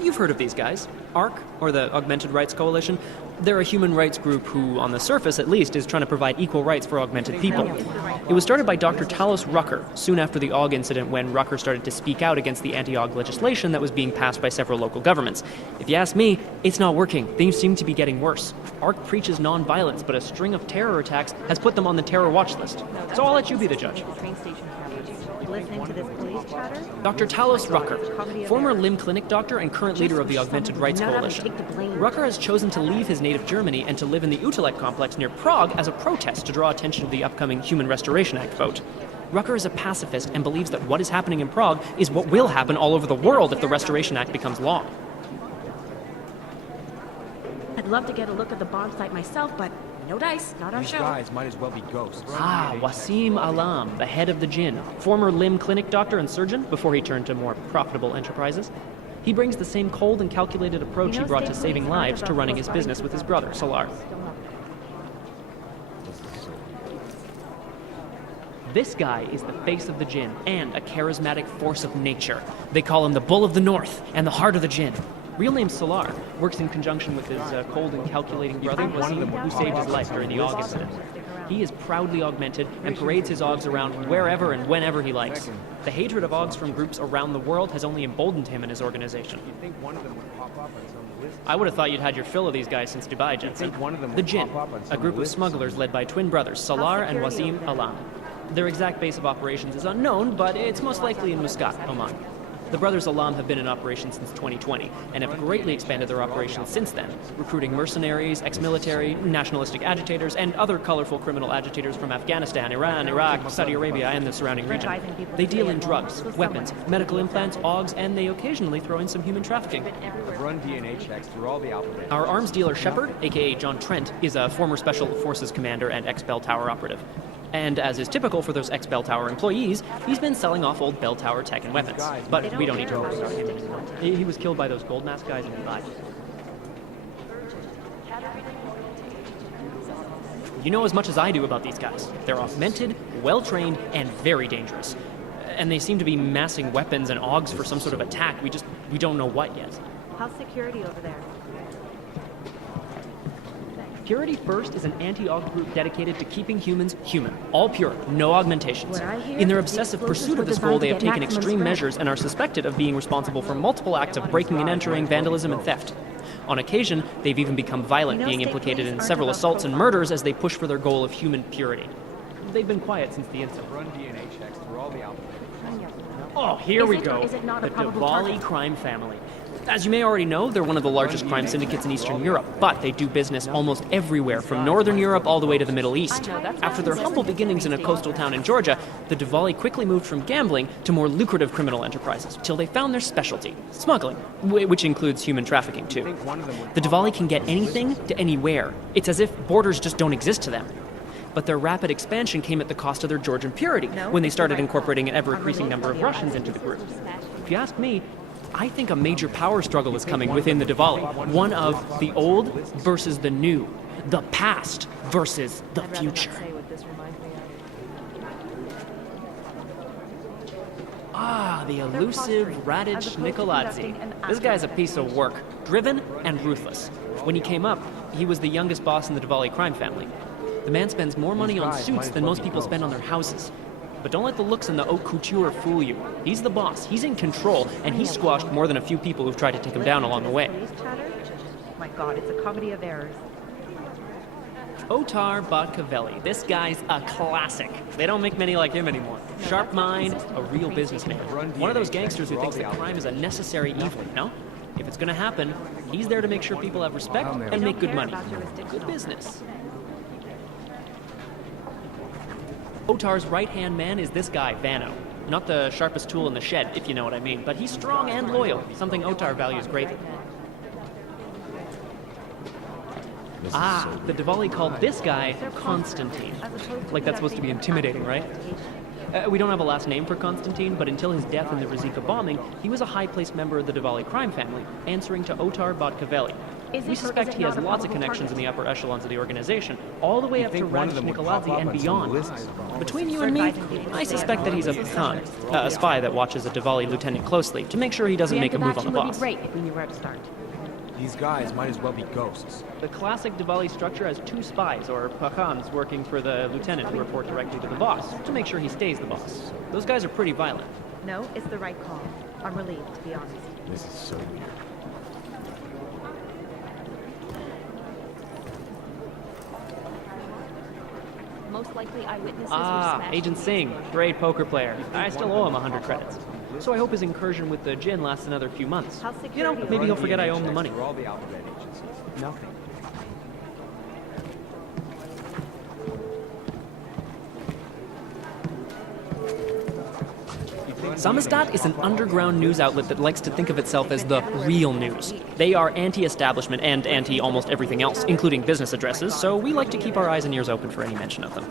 You've heard of these guys. ARC, or the Augmented Rights Coalition. They're a human rights group who, on the surface at least, is trying to provide equal rights for augmented people. It was started by Dr. Talos Rucker, soon after the AUG incident when Rucker started to speak out against the anti-AUG legislation that was being passed by several local governments. If you ask me, it's not working. Things seem to be getting worse. ARC preaches non-violence, but a string of terror attacks has put them on the terror watch list. So I'll let you be the judge. Listening to this police chatter? Dr. Talos Rucker, former limb clinic doctor and current leader of the Augmented Rights Coalition. Rucker has chosen to leave his native Germany and to live in the Utelek complex near Prague as a protest to draw attention to the upcoming Human Restoration Act vote. Rucker is a pacifist and believes that what is happening in Prague is what will happen all over the world if the Restoration Act becomes law. I'd love to get a look at the bomb site myself, but no dice, not our show. These guys might as well be ghosts. Wasim Alam, the head of the Jinn, former limb clinic doctor and surgeon before he turned to more profitable enterprises. He brings the same cold and calculated approach he brought to saving lives to running his business with his brother, Salar. This guy is the face of the Jinn and a charismatic force of nature. They call him the Bull of the North and the Heart of the Jinn. Real name Salar, works in conjunction with his cold and calculating brother, Wasim, who saved his life during the AUG incident. He is proudly augmented and parades his AUGs around wherever and whenever he likes. The hatred of AUGs from groups around the world has only emboldened him and his organization. I would have thought you'd had your fill of these guys since Dubai, Jensen. The Jinn, a group of smugglers led by twin brothers, Salar and Wasim Alam. Their exact base of operations is unknown, but it's most likely in Muscat, Oman. The brothers Alam have been in operation since 2020 and have greatly expanded their operations since then, recruiting mercenaries, ex-military, nationalistic agitators, and other colorful criminal agitators from Afghanistan, Iran, Iraq, Saudi Arabia, and the surrounding region. They deal in drugs, weapons, medical implants, AUGs, and they occasionally throw in some human trafficking. I've run DNA checks through all the alphabet. Our arms dealer Shepard, aka John Trent, is a former Special Forces commander and ex-Bell Tower operative. And as is typical for those ex-Bell Tower employees, he's been selling off old Bell Tower tech and weapons. But we don't need to worry about him anymore. He was killed by those gold mask guys in Dubai. You know as much as I do about these guys. They're augmented, well-trained, and very dangerous. And they seem to be massing weapons and AUGs for some sort of attack. We don't know what yet. How's security over there? Purity First is an anti-AUG group dedicated to keeping humans human, all pure, no augmentations. In their obsessive pursuit of this goal, they have taken extreme measures and are suspected of being responsible for multiple acts of breaking and entering, vandalism, and theft. On occasion, they've even become violent, being implicated in several assaults and murders as they push for their goal of human purity. They've been quiet since the incident. Run DNA checks through all the alphabet. Oh, here we go. The Diwali crime family. As you may already know, they're one of the largest crime syndicates in Eastern Europe, but they do business almost everywhere, from Northern Europe all the way to the Middle East. After their humble beginnings in a coastal town in Georgia, the Diwali quickly moved from gambling to more lucrative criminal enterprises, till they found their specialty, smuggling, which includes human trafficking too. The Diwali can get anything to anywhere. It's as if borders just don't exist to them. But their rapid expansion came at the cost of their Georgian purity, when they started incorporating an ever-increasing number of Russians into the group. If you ask me, I think a major power struggle is coming within the Diwali. One of the old versus the new. The past versus the future. Ah, the elusive Radic Nikoladze. This guy's a piece of work. Driven and ruthless. When he came up, he was the youngest boss in the Diwali crime family. The man spends more money on suits than most people spend on their houses. But don't let the looks and the haute couture fool you. He's the boss, he's in control, and he's squashed more than a few people who've tried to take him down along the way. My God, it's a comedy of errors. Otar Botkavelli. This guy's a classic. They don't make many like him anymore. Sharp mind, a real businessman. One of those gangsters who thinks that crime is a necessary evil, no? If it's gonna happen, he's there to make sure people have respect and make good money. Good business. Otar's right-hand man is this guy, Vano. Not the sharpest tool in the shed, if you know what I mean, but he's strong and loyal, something Otar values greatly. The Diwali called this guy Constantine. Like that's supposed to be intimidating, right? We don't have a last name for Constantine, but until his death in the Rizika bombing, he was a high-placed member of the Diwali crime family, answering to Otar Botkavelli. Is We it or suspect is it he has not a lots of probable connections in target? the upper echelons of the organization, all the way You up to think one of Raj them would Nikolazzi pop up and on some beyond. lists? Between you and me, I suspect that he's a con, a spy that watches a Diwali lieutenant closely to make sure he doesn't make a move on the Reactive action would boss. be great if we knew where to start. These guys might as well be ghosts. The classic Diwali structure has 2 spies, or pakhans, working for the lieutenant who report directly to the boss, to make sure he stays the boss. Those guys are pretty violent. No, it's the right call. I'm relieved, to be honest. This is so weird. Most likely eyewitnesses Agent Singh, great poker player. I still owe him 100 credits. So I hope his incursion with the Jinn lasts another few months. How's You know, security? maybe he'll Run forget I DNA owe him the checks money. through all the alphabet agencies. Nothing. Samizdat is an underground news outlet that likes to think of itself as the real news. They are anti-establishment and anti-almost everything else, including business addresses, so we like to keep our eyes and ears open for any mention of them.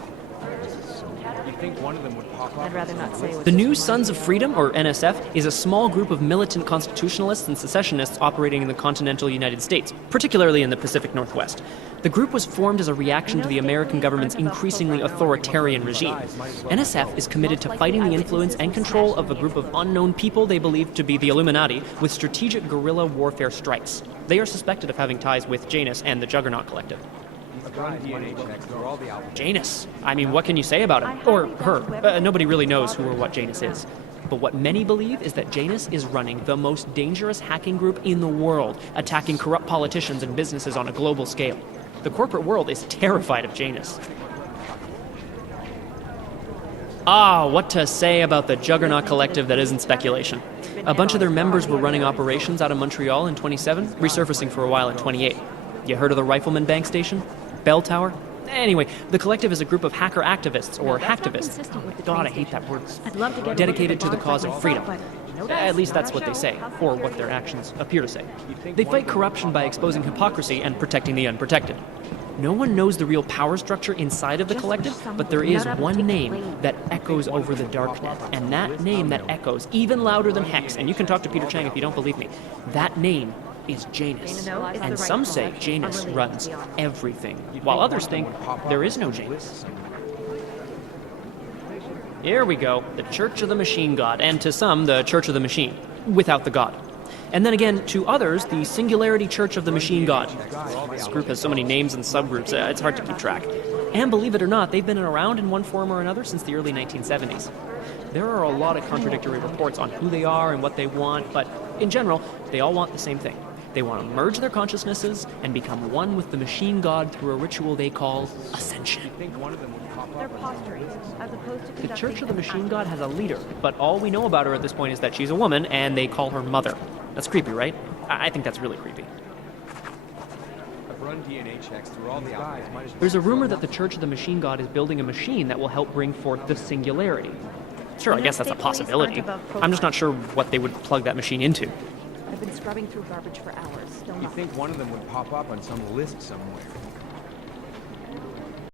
You think one of them would pop up? I'd rather not say. The New Sons of Freedom, or NSF, is a small group of militant constitutionalists and secessionists operating in the continental United States, particularly in the Pacific Northwest. The group was formed as a reaction to the American government's increasingly authoritarian regime. NSF is committed to fighting the influence and control of a group of unknown people they believe to be the Illuminati with strategic guerrilla warfare strikes. They are suspected of having ties with Janus and the Juggernaut Collective. Run DNA checks through all the alphabet. Janus. I mean, what can you say about him? Or her. Nobody really knows who or what Janus is. But what many believe is that Janus is running the most dangerous hacking group in the world, attacking corrupt politicians and businesses on a global scale. The corporate world is terrified of Janus. What to say about the Juggernaut Collective that isn't speculation. A bunch of their members were running operations out of Montreal in 27, resurfacing for a while in 28. You heard of the Rifleman Bank Station? Bell Tower? Anyway, the Collective is a group of hacker activists, or hacktivists. God, I hate that word. I'd love to get Dedicated to the bonds cause like of freedom. myself, but no At dice, least not that's our what they show. say, How's or security? what their actions appear to say. They fight corruption by exposing hypocrisy and protecting the unprotected. No one knows the real power structure inside of the Collective, but there is one name that echoes over the darknet, and that name that echoes even louder than Hex, and you can talk to Peter Chang if you don't believe me, that name is Janus. And some say Janus runs everything, while others think there is no Janus. Here we go, the Church of the Machine God, and to some, the Church of the Machine, without the God. And then again, to others, the Singularity Church of the Machine God. This group has so many names and subgroups, it's hard to keep track. And believe it or not, they've been around in one form or another since the early 1970s. There are a lot of contradictory reports on who they are and what they want, but in general, they all want the same thing. They want to merge their consciousnesses and become one with the machine god through a ritual they call ascension. They're posturing, as opposed to The Church of the Machine God has a leader, but all we know about her at this point is that she's a woman, and they call her Mother. That's creepy, right? I think that's really creepy. I've run DNA checks through all the alphabet. There's a rumor that the Church of the Machine God is building a machine that will help bring forth the singularity. Sure, I guess that's a possibility. I'm just not sure what they would plug that machine into. I've been scrubbing through garbage for hours. Still You nothing. think one of them would pop up on some list somewhere?